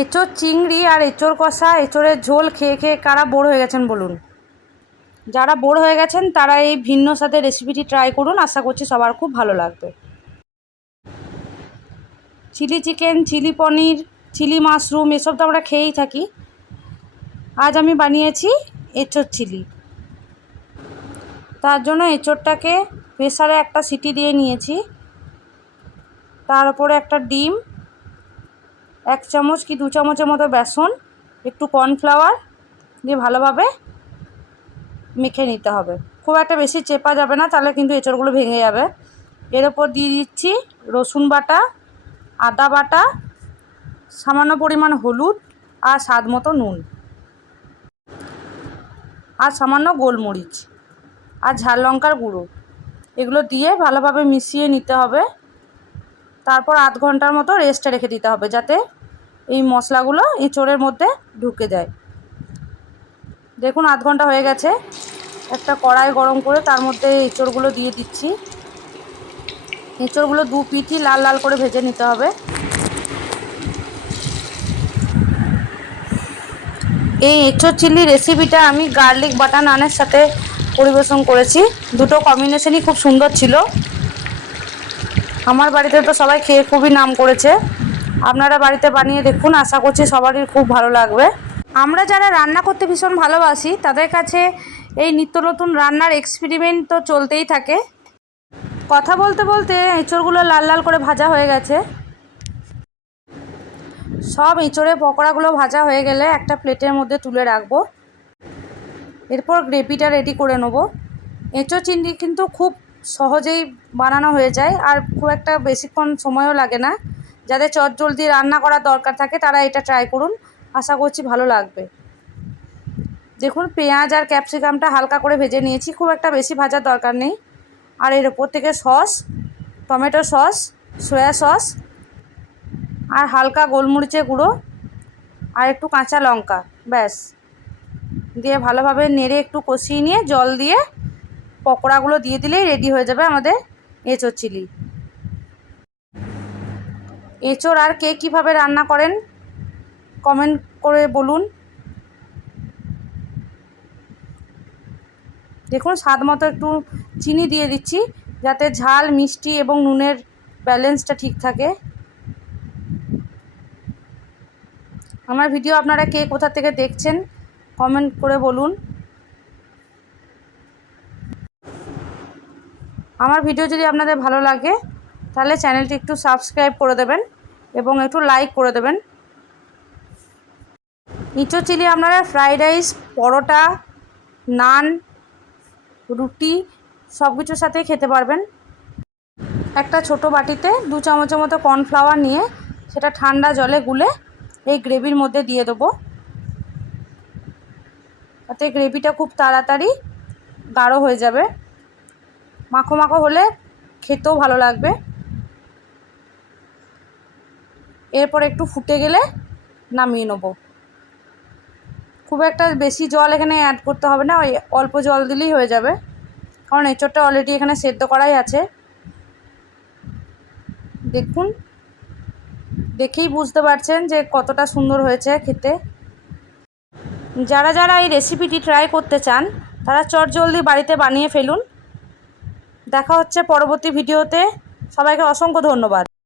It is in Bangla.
এঁচোড় চিংড়ি আর এঁচোড় কষা, এঁচোড়ের ঝোল খেয়ে খেয়ে কারা বোর হয়ে গেছেন বলুন? যারা বোর হয়ে গেছেন তারা এই ভিন্ন স্বাদের রেসিপিটি ট্রাই করুন, আশা করছি সবার খুব ভালো লাগবে। চিলি চিকেন, চিলি পনির, চিলি মাশরুম এসব তো আমরা খেয়েই থাকি। আজ আমি বানিয়েছি এঁচোড় চিলি। তার জন্য এঁচোড়টাকে প্রেসারে একটা সিটি দিয়ে নিয়েছি, তার উপরে একটা ডিম, 1 চামচ কি 2 চামচের মতো বেসন, একটু কর্নফ্লাওয়ার দিয়ে ভালোভাবে মেখে নিতে হবে। খুব একটা বেশি চেপা যাবে না, তাহলে কিন্তু এঁচোড়গুলো ভেঙে যাবে। এর ওপর দিয়ে দিচ্ছি রসুন বাটা, আদা বাটা, সামান্য পরিমাণ হলুদ আর স্বাদ মতো নুন, আর সামান্য গোলমরিচ আর ঝাল লঙ্কার গুঁড়ো। এগুলো দিয়ে ভালোভাবে মিশিয়ে নিতে হবে। তারপর আধ ঘন্টার মতো রেস্টে রেখে দিতে হবে, যাতে এই মশলাগুলো এঁচোড়ের মধ্যে ঢুকে যায়। দেখুন আধ ঘন্টা হয়ে গেছে। একটা কড়াই গরম করে তার মধ্যে এঁচোড়গুলো দিয়ে দিচ্ছি। এঁচোড়গুলো 2 পিঠই লাল লাল করে ভেজে নিতে হবে। এই এঁচোড় চিলি রেসিপিটা আমি গার্লিক বাটার নানের সাথে পরিবেশন করেছি। দুটো কম্বিনেশনই খুব সুন্দর ছিল। আমার বাড়িতে তো সবাই খেয়ে খুবই নাম করেছে। আপনারা বাড়িতে বানিয়ে দেখুন, আশা করছি সবারই খুব ভালো লাগবে। আমরা যারা রান্না করতে ভীষণ ভালোবাসি তাদের কাছে এই নিত্য নতুন রান্নার এক্সপেরিমেন্ট তো চলতেই থাকে। কথা বলতে বলতে এঁচোড়গুলো লাল লাল করে ভাজা হয়ে গেছে। সব এঁচোড়ের পকোড়াগুলো ভাজা হয়ে গেলে একটা প্লেটের মধ্যে তুলে রাখবো। এরপর গ্রেভিটা রেডি করে নেব। এঁচোড় চিংড়ি কিন্তু খুব সহজেই বানানো হয়ে যায়, আর খুব একটা বেশিক্ষণ সময়ও লাগে না। যাদের চটজলদি রান্না করার দরকার থাকে তারা এটা ট্রাই করুন, আশা করছি ভালো লাগবে। দেখুন পেঁয়াজ আর ক্যাপসিকামটা হালকা করে ভেজে নিয়েছি, খুব একটা বেশি ভাজার দরকার নেই। আর এর ওপর থেকে sauce, tomato sauce, soya sauce আর হালকা গোলমরিচের গুঁড়ো আর একটু কাঁচা লঙ্কা, ব্যাস দিয়ে ভালোভাবে নেড়ে একটু কষিয়ে নিয়ে জল দিয়ে পকোড়াগুলো দিয়ে দিলেই রেডি হয়ে যাবে আমাদের এঁচোড় চিলি। এঁচোড় আর কে কীভাবে রান্না করেন কমেন্ট করে বলুন। দেখুন স্বাদ মতো একটু চিনি দিয়ে দিচ্ছি, যাতে ঝাল, মিষ্টি এবং নুনের ব্যালেন্সটা ঠিক থাকে। আমার ভিডিও আপনারা কে কোথা থেকে দেখছেন কমেন্ট করে বলুন। আমার ভিডিও যদি আপনাদের ভালো লাগে তাহলে চ্যানেলটি একটু সাবস্ক্রাইব করে দেবেন এবং একটু লাইক করে দেবেন। এঁচোড় চিলি আপনারা ফ্রাইড রাইস, পরোটা, নান, রুটি সব কিছুর সাথেই খেতে পারবেন। একটা ছোট বাটিতে 2 চামচের মতো কর্নফ্লাওয়ার নিয়ে সেটা ঠান্ডা জলে গুলে এই গ্রেভির মধ্যে দিয়ে দেবো। তাতে গ্রেভিটা খুব তাড়াতাড়ি গাঢ় হয়ে যাবে। মাখো মাখো হলে খেতেও ভালো লাগবে। এরপর একটু ফুটে গেলে নামিয়ে নেব। খুব একটা বেশি জল এখানে অ্যাড করতে হবে না, ওই অল্প জল দিলেই হয়ে যাবে, কারণ এঁচোড়টা অলরেডি এখানে সেদ্ধ করাই আছে। দেখুন দেখেই বুঝতে পারছেন যে কতটা সুন্দর হয়েছে খেতে। যারা যারা এই রেসিপিটি ট্রাই করতে চান তারা চটজলদি বাড়িতে বানিয়ে ফেলুন। দেখা হচ্ছে পরবর্তী ভিডিওতে। সবাইকে অসংখ্য ধন্যবাদ।